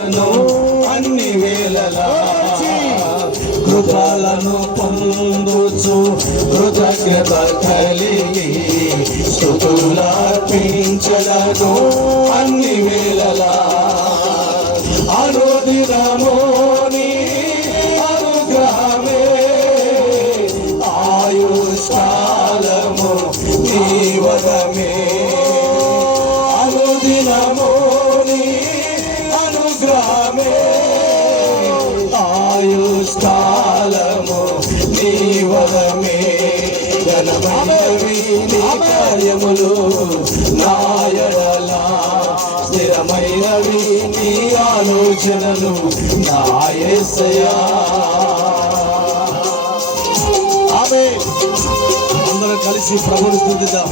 అన్ని వేళలా కృపలను పొందుచు కృతజ్ఞత కలిగి స్తుతులర్పించలను అన్ని వేళలా అనుదినము నీ అనుగ్రహమే ఆయుష్కాలము నీ వరమే అనుదినము నీ అనుగ్రహమే ఆయుష్కాలము నీ వరమే ఘనమైనవి నీ కార్యములు నా యెడల స్థిరమైనవి నీ ఆలోచనలు నా యేసయ్యా. ఆమేన్. అందరం కలిసి ప్రభువుని స్తుతిద్దాం.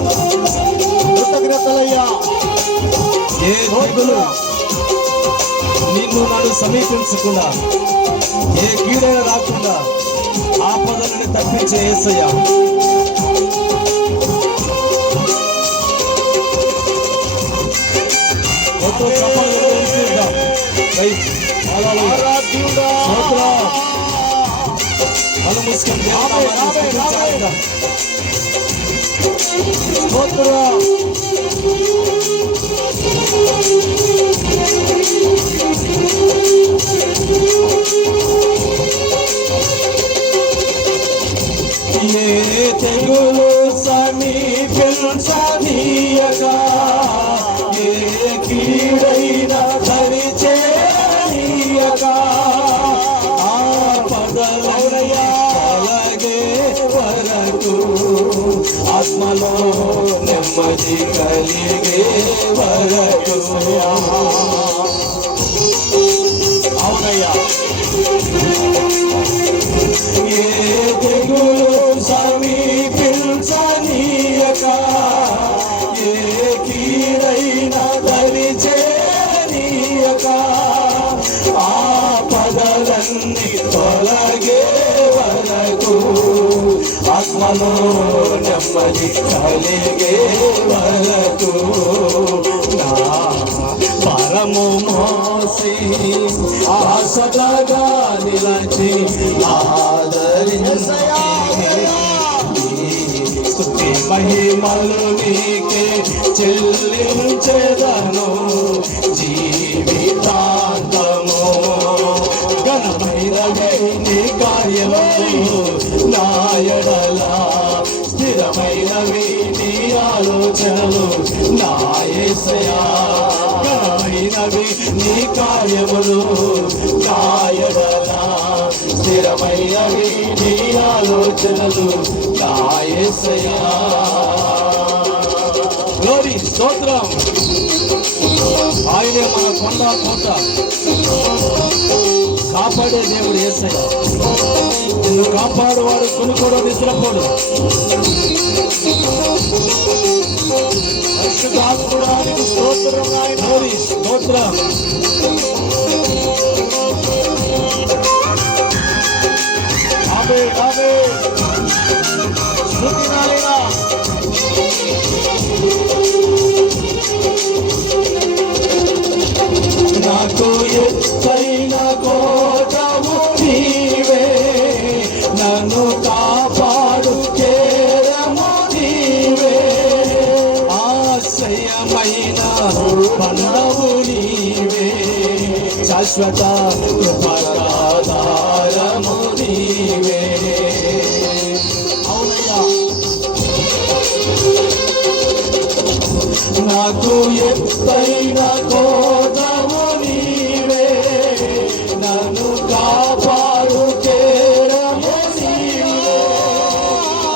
కృతజ్ఞతలయ్యా. ఏ రోజులు నిన్ను నన్ను సమీపించకుండా ఏ కీడైన రాకుండా ఆపదలని తప్పించే యేసయ్యా. ఏ తెగులు సమీపించనీయక ఏ కీడైన దరిచేయక ఆపదలనయ్యా అలాగే వరకు ఆత్మలో నెమ్మది కలిగే వరకు. అవునయ్యా. ఏ తెగులు సమీపించనీయక ఏ కీడైన దరిచేయక ఆపదలన్నీ తొలగే వరకు ఆత్మలో నెమ్మది కలిగే వరకు నా పరము మోసి ఆశగా నిలచి స్తుతి మహిమలు నీకే చెల్లించెదను జీవితాంతము ఘనమైనవి నీ కార్యములు నా యెడల స్థిరమైనవి నీ ఆలోచనలు నా యేసయ్యా. ఘనమైనవి నీ కార్యములు నా యెడల స్థిరమైనవి నీ ఆలోచనలు నా యేసయ్యా. గ్లోరీ స్తోత్రం. ఆయనే మన కొండ కోట కాపాడే దేవుడు యేసయ్యా. నిన్ను కాపాడువాడు కొనుకోడు నిద్రపోడు. పరిశుద్ధాత్ముడానికి స్తోత్రం నాయన. గ్లోరీ స్తోత్రం. ఆమేన్ ఆమేన్. స్తుతి నాయన. నాకు ఎత్తైన కోటము నీవే నన్ను కాపాడు కేరము నీవే ఆశ్రయమైన బంధము నీవే శాశ్వత కృపాధారము నీవే. అవునయ్యా. నాకు ఎత్తైన కోటము నీవే నన్ను కాపాడు కేరము నీవే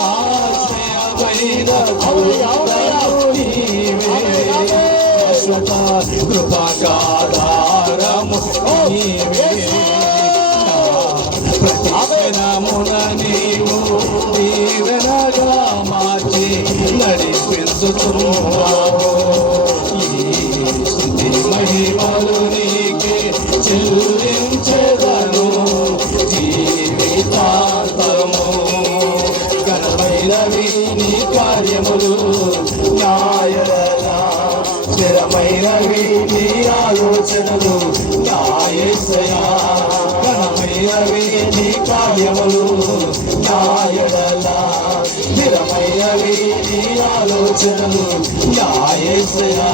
ఆశ్రయమైన బంధము నీవే శాశ్వత కృపాధారము నీవే. ప్రతిదినమున నీవు దీవెనగా మార్చి నడిపించుతున్నావు. ఈ స్తుతి మహిమలు నీకే చెల్లించెదను జీవితాంతము ఘనమైనవి నీ కార్యములు నా యెడల స్థిరమైనవి నీ ఆలోచనలు నా ఆలోచనలు నా యేసయ్యా.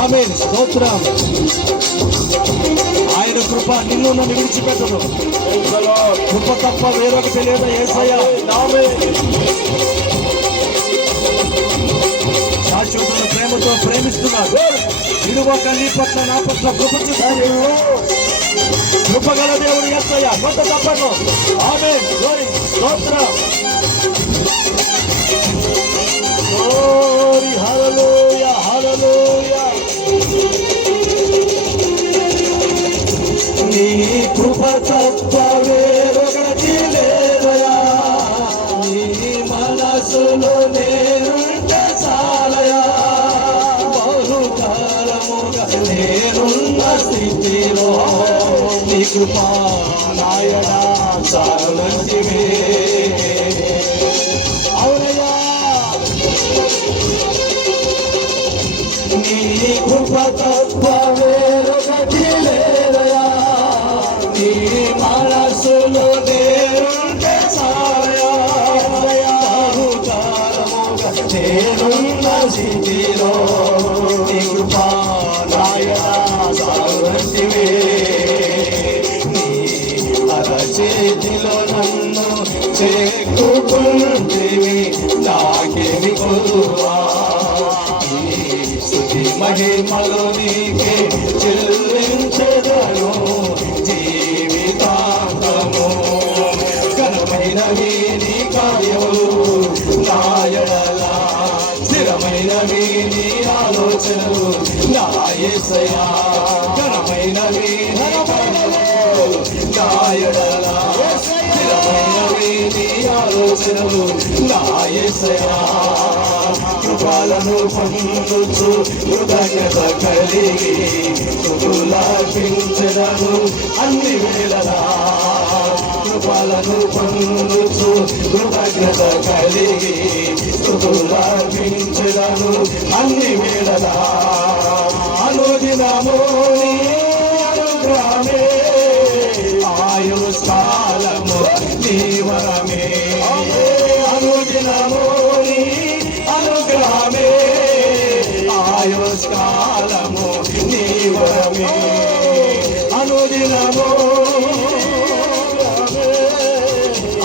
ఆమేన్. స్తోత్రం. ఆయన కృప నిన్ను నన్ను విడిచిపెట్టదు. కృప తప్ప వేరొకటి లేదా యేసయ్యా. శాశ్వత ప్రేమతో ప్రేమిస్తున్నాడు. విడువక నీ పట్ల నా పట్ల కృప చూస్తాడు. కృపగల దేవుడు యేసయ్యా. కొత్త తప్పను. ఆమేన్. గ్లోరీ. స్తోత్రం. గ్లోరీ. హల్లెలూయా. హల్లెలూయా. నీ కృప తప్ప వేరొకటి లేదయా. నీ మనసులో నేనుంటే చాలయా. బహుకాలముగా నేనున్న స్థితిలో నీ కృప నాయనా చాలంటివే. అవునయ్యా. నీ కృప తప్ప వేరొకటి లేదయా. నీ మనసులో నేనుంటే చాలయా. బహుకాలముగా నేనున్న స్థితిలో నీ కృప నాయనా చాలంటివే. నీ అరచేతిలో నన్ను చేకుకుంటివి నాకేమి కొలువా. స్తుతి మహిమలు నీకే చెల్లించెదను జీవితాంతము. ఘనమైనవి నీ కార్యములు నా యెడల, స్థిరమైనవి నీ ఆలోచనలు నా యేసయ్యా. ఘనమైనవి నీ కార్యములు నా యెడల, స్థిరమైనవి నీ ఆలోచనలు నా యేసయ్యా. కృపలను పొందుచు కృతజ్ఞత కలిగి స్తుతులర్పించెదను అన్ని వేళలా. కృపలను పొందుచు కృతజ్ఞత కలిగి స్తుతులర్పించెదను అన్ని వేళలా. అనుదినము నీ అనుగ్రహమే ఆయుష్కాలము నీ వరమే. అనుదినము నీ అనుగ్రహమే ఆయుష్కాలము నీ వరమే. అనుదినము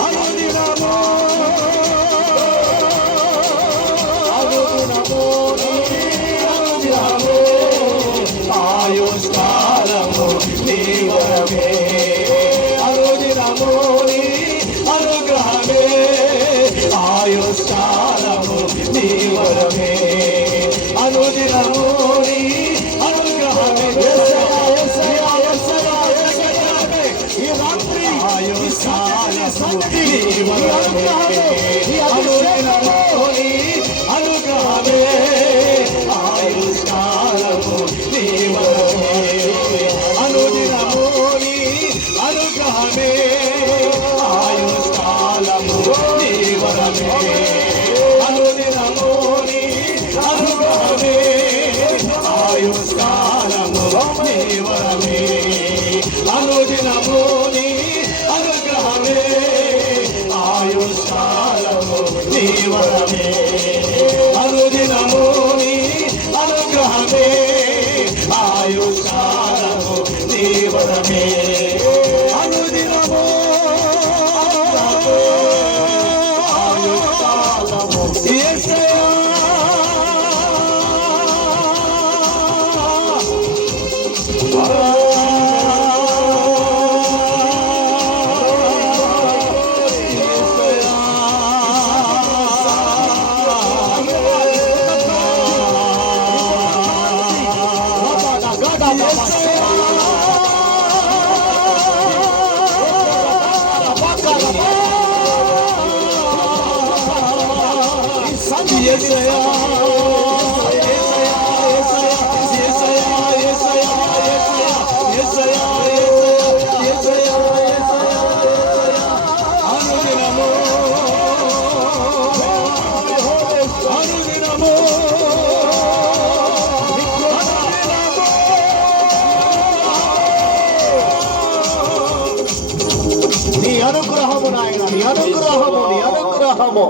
అనుదినము అనుదినము అనుదినము ఆయుష్కాలము నీ వరమే. అనుదినము నీ అనుగ్రహమే ఆయుష్కాలము నీ వరమే. అనుదినము నీ అనుగ్రహమే. ఈ రాత్రి ఆయుష్కాలము నీ వరమే. అనుదినము నీ అనుగ్రహమే ఆయుష్కాలము నీ వరమే. అనుదినము నీ అనుగ్రహమే ఆయుష్కాలము నీ వరమే. అనుదినము నీ అనుగ్రహమే ఆయుష్కాలము నీ వరమే. అనుదినము నీ అనుగ్రహమే ఆయుష్కాలము నీ వరమే. అనుదినము నీ అనుగ్రహమే ఆయుష్కాలము నీ వరమే. అనుదినము ఆయుష్కాలము యేసయ్యా. నీ అనుగ్రహము నాయన, నీ అనుగ్రహము, నీ అనుగ్రహము. అనుగ్రహము